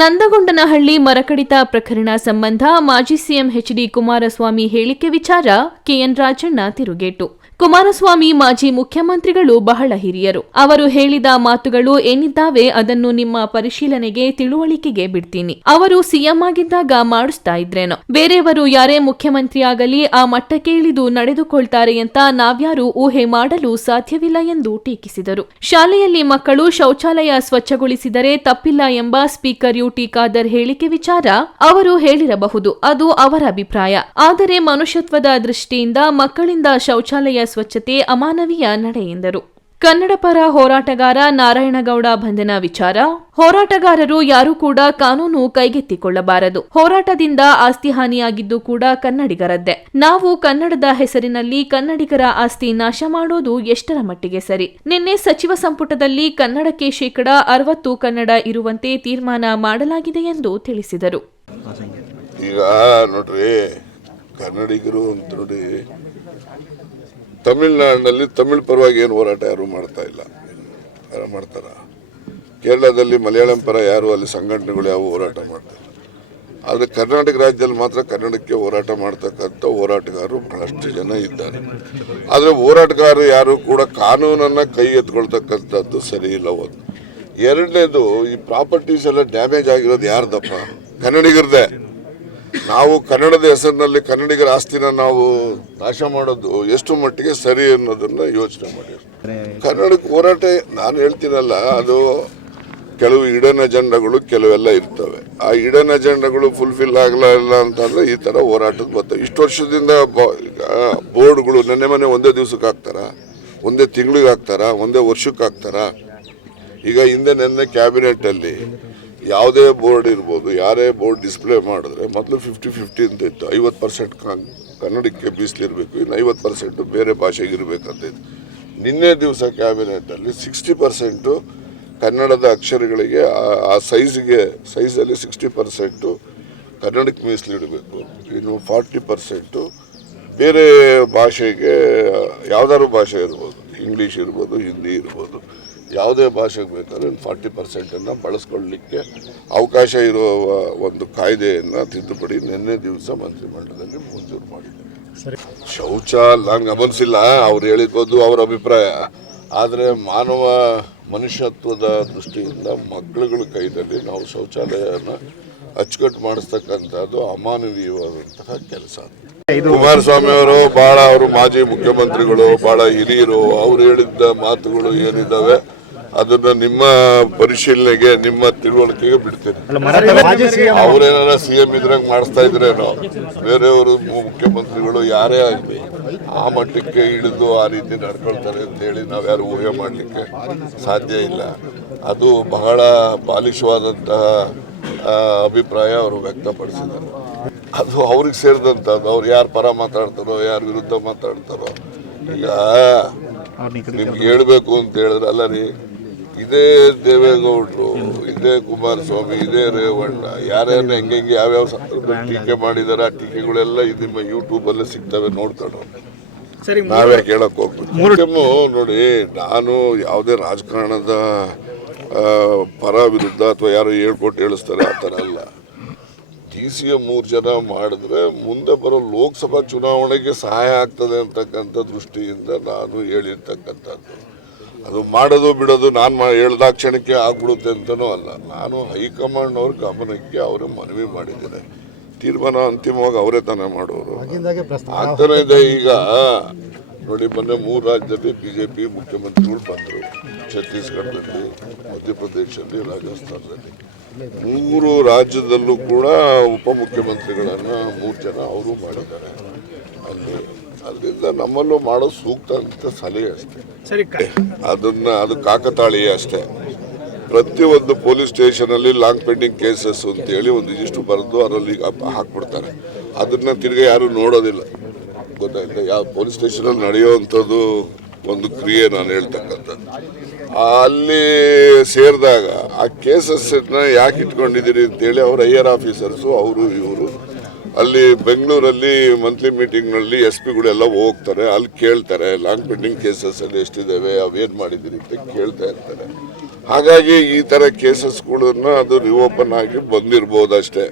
ನಂದಗೊಂಡನಹಳ್ಳಿ ಮರಕಡಿತ ಪ್ರಕರಣ ಸಂಬಂಧ ಮಾಜಿ ಸಿಎಂ ಎಚ್.ಡಿ. ಕುಮಾರಸ್ವಾಮಿ ಹೇಳಿಕೆ ವಿಚಾರ ಕೆಎನ್ ರಾಜಣ್ಣ ತಿರುಗೇಟು. ಕುಮಾರಸ್ವಾಮಿ ಮಾಜಿ ಮುಖ್ಯಮಂತ್ರಿಗಳು ಬಹಳ ಹಿರಿಯರು. ಅವರು ಹೇಳಿದ ಮಾತುಗಳು ಏನಿದ್ದಾವೆ ಅದನ್ನು ನಿಮ್ಮ ಪರಿಶೀಲನೆಗೆ ತಿಳುವಳಿಕೆಗೆ ಬಿಡ್ತೀನಿ. ಅವರು ಸಿಎಂ ಆಗಿದ್ದಾಗ ಮಾಡಿಸ್ತಾ ಇದ್ರೇನೋ. ಬೇರೆಯವರು ಯಾರೇ ಮುಖ್ಯಮಂತ್ರಿ ಆಗಲಿ ಆ ಮಟ್ಟಕ್ಕೆ ಇಳಿದು ನಡೆದುಕೊಳ್ತಾರೆ ಅಂತ ನಾವ್ಯಾರು ಊಹೆ ಮಾಡಲು ಸಾಧ್ಯವಿಲ್ಲ ಎಂದು ಟೀಕಿಸಿದರು. ಶಾಲೆಯಲ್ಲಿ ಮಕ್ಕಳು ಶೌಚಾಲಯ ಸ್ವಚ್ಛಗೊಳಿಸಿದರೆ ತಪ್ಪಿಲ್ಲ ಎಂಬ ಸ್ಪೀಕರ್ ಯುಟಿ ಖಾದರ್ ಹೇಳಿಕೆ ವಿಚಾರ ಅವರು ಹೇಳಿರಬಹುದು, ಅದು ಅವರ ಅಭಿಪ್ರಾಯ. ಆದರೆ ಮನುಷ್ಯತ್ವದ ದೃಷ್ಟಿಯಿಂದ ಮಕ್ಕಳಿಂದ ಶೌಚಾಲಯ ಸ್ವಚ್ಛತೆ ಅಮಾನವೀಯ ನಡೆ ಎಂದರು. ಕನ್ನಡ ಪರ ಹೋರಾಟಗಾರ ನಾರಾಯಣಗೌಡ ಬಂಧನ ವಿಚಾರ ಹೋರಾಟಗಾರರು ಯಾರೂ ಕೂಡ ಕಾನೂನು ಕೈಗೆತ್ತಿಕೊಳ್ಳಬಾರದು. ಹೋರಾಟದಿಂದ ಆಸ್ತಿ ಹಾನಿಯಾಗಿದ್ದು ಕೂಡ ಕನ್ನಡಿಗರದ್ದೇ. ನಾವು ಕನ್ನಡದ ಹೆಸರಿನಲ್ಲಿ ಕನ್ನಡಿಗರ ಆಸ್ತಿ ನಾಶ ಮಾಡೋದು ಎಷ್ಟರ ಮಟ್ಟಿಗೆ ಸರಿ? ನಿನ್ನೆ ಸಚಿವ ಸಂಪುಟದಲ್ಲಿ ಕನ್ನಡಕ್ಕೆ 60% ಕನ್ನಡ ಇರುವಂತೆ ತೀರ್ಮಾನ ಮಾಡಲಾಗಿದೆ ಎಂದು ತಿಳಿಸಿದರು. ಈಗ ನೋಡ್ರಿ, ಕನ್ನಡಿಗರು ಅಂತ ನೋಡಿ, ತಮಿಳುನಾಡಿನಲ್ಲಿ ತಮಿಳ್ ಪರವಾಗಿ ಏನು ಹೋರಾಟ ಯಾರು ಮಾಡ್ತಾ ಇಲ್ಲ. ಯಾರು ಮಾಡ್ತಾರ? ಕೇರಳದಲ್ಲಿ ಮಲಯಾಳಂ ಪರ ಯಾರು ಅಲ್ಲಿ ಸಂಘಟನೆಗಳು ಯಾವ ಹೋರಾಟ ಮಾಡ್ತಾರೆ. ಆದರೆ ಕರ್ನಾಟಕ ರಾಜ್ಯದಲ್ಲಿ ಮಾತ್ರ ಕನ್ನಡಕ್ಕೆ ಹೋರಾಟ ಮಾಡ್ತಕ್ಕಂಥ ಹೋರಾಟಗಾರರು ಬಹಳಷ್ಟು ಜನ ಇದ್ದಾರೆ. ಆದರೆ ಹೋರಾಟಗಾರರು ಯಾರು ಕೂಡ ಕಾನೂನನ್ನು ಕೈ ಎತ್ಕೊಳ್ತಕ್ಕಂಥದ್ದು ಸರಿ ಇಲ್ಲ. ಒಂದು ಎರಡನೇದು, ಈ ಪ್ರಾಪರ್ಟೀಸ್ ಎಲ್ಲ ಡ್ಯಾಮೇಜ್ ಆಗಿರೋದು ಯಾರ್ದಪ್ಪ? ಕನ್ನಡಿಗರದೇ. ನಾವು ಕನ್ನಡದ ಹೆಸರಿನಲ್ಲಿ ಕನ್ನಡಿಗರ ಆಸ್ತಿನ ನಾವು ನಾಶ ಮಾಡೋದು ಎಷ್ಟು ಮಟ್ಟಿಗೆ ಸರಿ ಅನ್ನೋದನ್ನ ಯೋಚನೆ ಮಾಡಿ. ಕನ್ನಡಕ್ಕೆ ಹೋರಾಟ ನಾನು ಹೇಳ್ತೀನಲ್ಲ, ಅದು ಕೆಲವು ಹಿಡನ್ ಅಜೆಂಡಾಗಳು ಕೆಲವೆಲ್ಲ ಇರ್ತವೆ. ಆ ಹಿಡನ್ ಅಜೆಂಡಾಗಳು ಫುಲ್ಫಿಲ್ ಆಗಲಿಲ್ಲ ಅಂತಂದ್ರೆ ಈ ತರ ಹೋರಾಟದ ಬರ್ತವೆ. ಇಷ್ಟು ವರ್ಷದಿಂದ ಬೋರ್ಡ್ಗಳು ನೆನ್ನೆ ಒಂದೇ ದಿವಸಕ್ಕೆ ಹಾಕ್ತಾರ, ಒಂದೇ ತಿಂಗಳಿಗೆ ಹಾಕ್ತಾರ, ಒಂದೇ ವರ್ಷಕ್ಕೆ ಹಾಕ್ತಾರ. ಈಗ ಹಿಂದೆ ನೆನ್ನೆ ಕ್ಯಾಬಿನೆಟ್ ಅಲ್ಲಿ ಯಾವುದೇ ಬೋರ್ಡ್ ಇರ್ಬೋದು, ಯಾರೇ ಬೋರ್ಡ್ ಡಿಸ್ಪ್ಲೇ ಮಾಡಿದ್ರೆ ಮೊದಲು 50-50 ಅಂತ ಇತ್ತು. 50% ಕನ್ನಡಕ್ಕೆ ಮೀಸಲಿರಬೇಕು, ಇನ್ನು 50% ಬೇರೆ ಭಾಷೆಗೆ ಇರಬೇಕಂತ ಇತ್ತು. ನಿನ್ನೆ ದಿವಸ ಕ್ಯಾಬಿನೆಟಲ್ಲಿ 60% ಕನ್ನಡದ ಅಕ್ಷರಗಳಿಗೆ ಆ ಸೈಜಲ್ಲಿ 60% ಕನ್ನಡಕ್ಕೆ ಮೀಸಲಿಡಬೇಕು, ಇನ್ನು 40% ಬೇರೆ ಭಾಷೆಗೆ, ಯಾವ್ದಾದ್ರು ಭಾಷೆ ಇರ್ಬೋದು, ಇಂಗ್ಲೀಷ್ ಇರ್ಬೋದು, ಹಿಂದಿ ಇರ್ಬೋದು, ಯಾವುದೇ ಭಾಷೆಗೆ ಬೇಕಾದ್ರೆ 40% ಬಳಸ್ಕೊಳ್ಳಲಿಕ್ಕೆ ಅವಕಾಶ ಇರುವ ಒಂದು ಕಾಯ್ದೆಯನ್ನು ತಿದ್ದುಪಡಿ ನಿನ್ನೆ ದಿವಸ ಮಂತ್ರಿಮಂಡಲದಲ್ಲಿ ಮಂಜೂರು ಮಾಡಿದ್ದಾರೆ. ಶೌಚ ನಂಗೆ ಗಮನಿಸಿಲ್ಲ, ಅವ್ರು ಹೇಳಿರ್ಬೋದು ಅವ್ರ ಅಭಿಪ್ರಾಯ. ಆದರೆ ಮನುಷ್ಯತ್ವದ ದೃಷ್ಟಿಯಿಂದ ಮಕ್ಕಳುಗಳ ಕೈದಲ್ಲಿ ನಾವು ಶೌಚಾಲಯನ ಅಚ್ಚುಕಟ್ಟು ಮಾಡಿಸ್ತಕ್ಕಂಥದ್ದು ಅಮಾನವೀಯವಾದಂತಹ ಕೆಲಸ. ಕುಮಾರಸ್ವಾಮಿ ಅವರು ಮಾಜಿ ಮುಖ್ಯಮಂತ್ರಿಗಳು, ಬಹಳ ಹಿರಿಯರು. ಅವ್ರು ಹೇಳಿದ್ದ ಮಾತುಗಳು ಏನಿದ್ದಾವೆ ಅದನ್ನ ನಿಮ್ಮ ಪರಿಶೀಲನೆಗೆ, ನಿಮ್ಮ ತಿಳುವಳಿಕೆಗೆ ಬಿಡ್ತೇನೆ. ಅವ್ರೇನಾರ ಸಿಎಂ ಇದ್ರಾಗ ಮಾಡಿಸ್ತಾ ಇದ್ರೇನೋ, ಬೇರೆಯವರು ಮುಖ್ಯಮಂತ್ರಿಗಳು ಯಾರೇ ಆಗಲಿ ಆ ಮಟ್ಟಕ್ಕೆ ಇಳಿದು ಆ ರೀತಿ ನಡ್ಕೊಳ್ತಾರೆ ಅಂತ ಹೇಳಿ ನಾವ್ಯಾರು ಊಹೆ ಮಾಡಲಿಕ್ಕೆ ಸಾಧ್ಯ ಇಲ್ಲ. ಅದು ಬಹಳ ಬಾಲಿಶವಾದಂತಹ ಅಭಿಪ್ರಾಯ ಅವರು ವ್ಯಕ್ತಪಡಿಸಿದ್ದಾರೆ. ಅದು ಅವ್ರಿಗೆ ಸೇರಿದಂಥದ್ದು. ಅವ್ರು ಯಾರು ಪರ ಮಾತಾಡ್ತಾರೋ, ಯಾರು ವಿರುದ್ಧ ಮಾತಾಡ್ತಾರೋ. ಈಗ ನಿಮ್ಗೆ ಹೇಳ್ಬೇಕು ಅಂತ ಹೇಳಿದ್ರೆ, ಅಲ್ಲ ರೀ, ಇದೇ ದೇವೇಗೌಡರು, ಇದೇ ಕುಮಾರಸ್ವಾಮಿ, ಇದೇ ರೇವಣ್ಣ ಯಾರ್ಯಾರನ್ನ ಹೆಂಗೆ ಯಾವ್ಯಾವ ಸಂದರ್ಭದಲ್ಲಿ ಟೀಕೆ ಮಾಡಿದಾರೆ, ಆ ಟೀಕೆಗಳೆಲ್ಲ ನಿಮ್ಮ ಯೂಟ್ಯೂಬಲ್ಲೇ ಸಿಗ್ತವೆ, ನೋಡ್ಕೊಂಡು ನಾವೇ ಕೇಳಕ್ ಹೋಗ್ಬೇಕು. ನೋಡಿ, ನಾನು ಯಾವುದೇ ರಾಜಕಾರಣದ ಪರ ವಿರುದ್ಧ ಅಥವಾ ಯಾರು ಹೇಳ್ಕೊಟ್ಟು ಹೇಳಿಸ್ತಾರೆ ಆ ಥರ ಅಲ್ಲ. DCM 3 ಜನ ಮಾಡಿದ್ರೆ ಮುಂದೆ ಬರೋ ಲೋಕಸಭಾ ಚುನಾವಣೆಗೆ ಸಹಾಯ ಆಗ್ತದೆ ಅಂತಕ್ಕಂಥ ದೃಷ್ಟಿಯಿಂದ ನಾನು ಹೇಳಿರ್ತಕ್ಕಂಥದ್ದು. ಅದು ಮಾಡೋದು ಬಿಡೋದು ನಾನು ಹೇಳ್ದಾಕ್ಷಣಕ್ಕೆ ಆಗ್ಬಿಡುತ್ತೆ ಅಂತನೂ ಅಲ್ಲ. ನಾನು ಹೈಕಮಾಂಡ್ ಅವ್ರ ಗಮನಕ್ಕೆ ಅವರು ಮನವಿ ಮಾಡಿದ್ದೇನೆ. ತೀರ್ಮಾನ ಅಂತಿಮವಾಗಿ ಅವರೇ ತಾನೇ ಮಾಡೋರು ಆಗ್ತಾನೆ ಇದೆ. ಈಗ ನೋಡಿ, ಮೊನ್ನೆ 3 ರಾಜ್ಯದಲ್ಲಿ BJP ಮುಖ್ಯಮಂತ್ರಿಗಳು ಬಂದರು. ಛತ್ತೀಸ್ಗಢದಲ್ಲಿ, ಮಧ್ಯಪ್ರದೇಶದಲ್ಲಿ, ರಾಜಸ್ಥಾನದಲ್ಲಿ. 3 ರಾಜ್ಯದಲ್ಲೂ ಕೂಡ ಉಪಮುಖ್ಯಮಂತ್ರಿಗಳನ್ನು 3 ಜನ ಅವರು ಮಾಡಿದ್ದಾರೆ ಅಲ್ಲಿ. ಅದರಿಂದ ನಮ್ಮಲ್ಲೂ ಮಾಡೋ ಸೂಕ್ತ ಅಂತ ಸಲಹೆ ಅಷ್ಟೇ. ಅದು ಕಾಕತಾಳೀಯ ಅಷ್ಟೇ. ಪ್ರತಿಯೊಂದು ಪೊಲೀಸ್ ಸ್ಟೇಷನಲ್ಲಿ ಲಾಂಗ್ ಪೆಂಡಿಂಗ್ ಕೇಸಸ್ ಅಂತೇಳಿ ಒಂದು ರಿಜಿಸ್ಟರ್ ಬರೆದು ಅದರಲ್ಲಿ ಹಾಕ್ಬಿಡ್ತಾರೆ. ಅದನ್ನ ತಿರ್ಗಿ ಯಾರು ನೋಡೋದಿಲ್ಲ, ಗೊತ್ತಾಯ್ತಾ? ಯಾವ ಪೊಲೀಸ್ ಸ್ಟೇಷನಲ್ಲಿ ನಡೆಯುವಂಥದ್ದು ಒಂದು ಕ್ರಿಯೆ ನಾನು ಹೇಳ್ತಕ್ಕಂಥದ್ದು. ಅಲ್ಲಿ ಸೇರಿದಾಗ ಆ ಕೇಸಸ್ನ ಯಾಕೆ ಇಟ್ಕೊಂಡಿದ್ದೀರಿ ಅಂತೇಳಿ ಅವ್ರ ಹೈಯರ್ ಆಫೀಸರ್ಸು ಅವರು ಇವರು ಅಲ್ಲಿ ಬೆಂಗಳೂರಲ್ಲಿ ಮಂತ್ಲಿ ಮೀಟಿಂಗ್ನಲ್ಲಿ SP ಗಳೆಲ್ಲ ಹೋಗ್ತಾರೆ. ಅಲ್ಲಿ ಕೇಳ್ತಾರೆ, ಲಾಂಗ್ ಪೆಂಡಿಂಗ್ ಕೇಸಸ್ ಅಲ್ಲಿ ಎಷ್ಟಿದ್ದಾವೆ, ಅವೇನು ಮಾಡಿದ್ದೀರಿ ಅಂತ ಕೇಳ್ತಾ ಇರ್ತಾರೆ. ಹಾಗಾಗಿ ಈ ಥರ ಕೇಸಸ್ಗಳನ್ನ ಅದು ರಿಓಪನ್ ಆಗಿ ಬಂದಿರ್ಬೋದು ಅಷ್ಟೇ.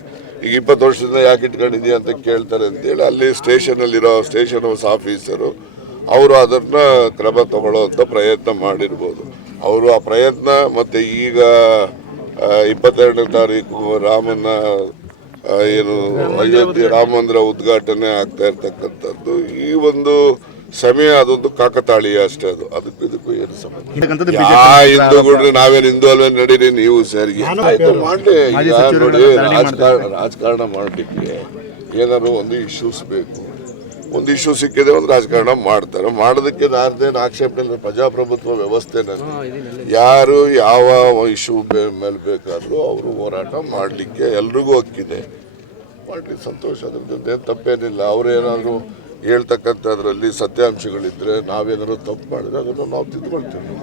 ಈಗ 20 ವರ್ಷದಿಂದ ಯಾಕೆ ಇಟ್ಕೊಂಡಿದ್ಯಾ ಅಂತ ಕೇಳ್ತಾರೆ ಅಂತೇಳಿ ಅಲ್ಲಿ ಸ್ಟೇಷನಲ್ಲಿರೋ ಸ್ಟೇಷನ್ ಹೌಸ್ ಆಫೀಸರು ಅವರು ಅದನ್ನ ಕ್ರಮ ತಗೊಳ್ಳೋಂಥ ಪ್ರಯತ್ನ ಮಾಡಿರ್ಬೋದು. ಅವರು ಆ ಪ್ರಯತ್ನ ಮತ್ತು ಈಗ 22ನೇ ತಾರೀಕು ರಾಮನ ಏನು ಅಯೋಧ್ಯೆ ರಾಮ ಮಂದಿರ ಉದ್ಘಾಟನೆ ಆಗ್ತಾ ಇರ್ತಕ್ಕಂಥದ್ದು ಈ ಒಂದು ಸಮಯ ಅದೊಂದು ಕಾಕತಾಳೀಯ ಅಷ್ಟೇ. ಅದಕ್ಕೂ ಇದಕ್ಕೂ ಏನು ಸಂಬಂಧ? ಹಿಂದೂಗಳು ನಾವೇನು ಹಿಂದೂ ಅಲ್ವೇ ನಡೀರಿ ನೀವು ಸರಿ ಮಾಡ್ಲಿ. ಈಗ ನೋಡಿ ರಾಜಕಾರಣ ಮಾಡಲಿಕ್ಕೆ ಏನಾದ್ರು ಒಂದು ಇಶ್ಯೂಸ್ ಬೇಕು. ಒಂದು ಇಶ್ಯೂ ಸಿಕ್ಕಿದೆ ಒಂದು ರಾಜಕಾರಣ ಮಾಡ್ತಾರೆ. ಮಾಡೋದಕ್ಕೆ ನಾರ್ದೇನು ಆಕ್ಷೇಪಣೆ ಪ್ರಜಾಪ್ರಭುತ್ವ ವ್ಯವಸ್ಥೆನಲ್ಲಿ ಯಾರು ಯಾವ ಇಶ್ಯೂ ಮೇಲೆ ಬೇಕಾದರೂ ಅವರು ಹೋರಾಟ ಮಾಡಲಿಕ್ಕೆ ಎಲ್ರಿಗೂ ಹಕ್ಕಿದೆ. ಮಾಡಲಿ, ಸಂತೋಷ, ಅದ್ರದ್ದು ಏನು ತಪ್ಪೇನಿಲ್ಲ. ಅವರೇನಾದರೂ ಹೇಳ್ತಕ್ಕಂಥದ್ರಲ್ಲಿ ಸತ್ಯಾಂಶಗಳಿದ್ರೆ ನಾವೇನಾದ್ರು ತಪ್ಪು ಮಾಡಿದ್ರೆ ಅದನ್ನು ನಾವು ತಿದ್ದುಕೊಳ್ತೀವಿ.